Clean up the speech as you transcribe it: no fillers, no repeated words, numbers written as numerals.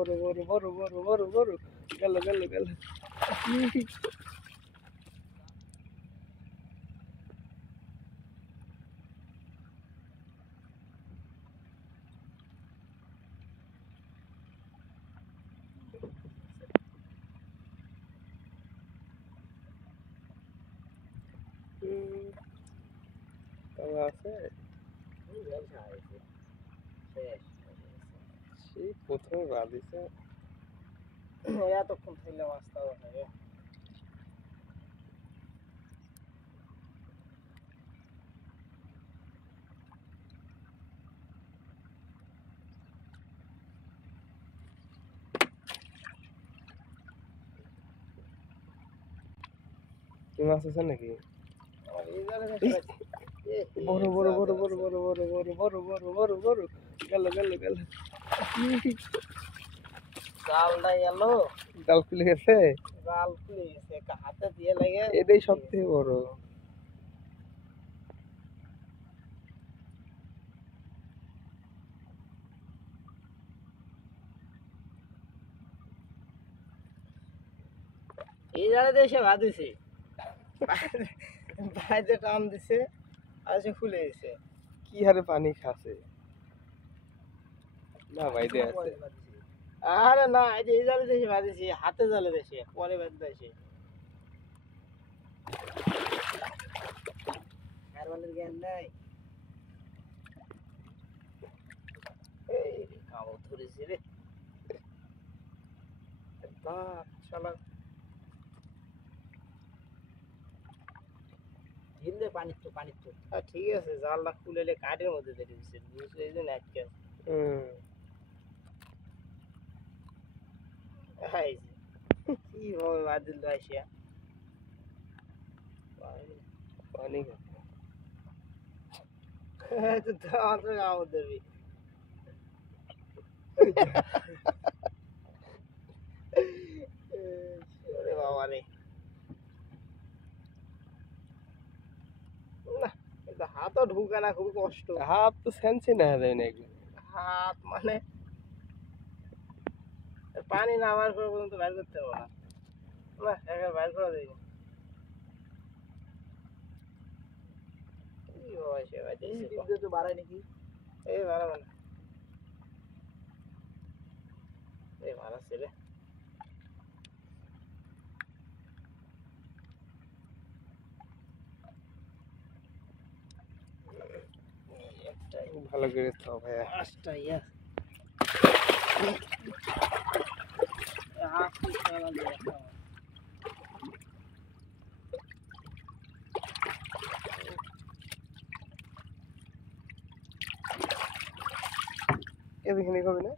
বড় বড় বড় বড় বড় বড় গেল গেল গেল আছে সেই প্রথমে বাঁধিছে এতক্ষণ ফেলে মাছটা হবে কি মাছ আছে নাকি বড় বড় বড় বড় বড় বড় বড় বড় বড় বড় বড় গেল গেল গেল জালটা এলো জাল খুলে গেছে জাল খুলে গেছে হাতে দিয়ে লাগে এটাই সব থেকে বড় এই জালে দেশে বাঁধিছে বাইরে টান দিছে আর সে খুলে গেছে কি হারে পানি খাচ্ছে না বাইরে আছে আরে না এই জালে দেশে বাঁধিছি হাতে জালে দেশে পরে বাঁধতে আসে কারবানের জ্ঞান নাই এই কামড় ধরেছে রে শালা হিন্দে পানি তো ঠিক আছে জালটা খুলে কাঠের মধ্যে দিয়ে দিচ্ছে বুঝলে এই জন্য আটকে কি হবে বাদিল আসিয়া পানি তো কামড় ধরবি বাবা রে হাতও ঢুকে না খুব কষ্ট হাত তো সেন্সি না যায় নাকি হাত মানে পানি নামার পর পর্যন্ত বাইর করতে পারবো না না একা বাইর করা যায় কি হয় সে ভাই তো বাড়ায় নাকি এই বাড়াবে না এই বাড়াচ্ছে রে ভালো করে খাও ভাইয়া মাছটা ইয়া হাফ পিস চালা দিয়ে এদিকে নিয়ে হবে না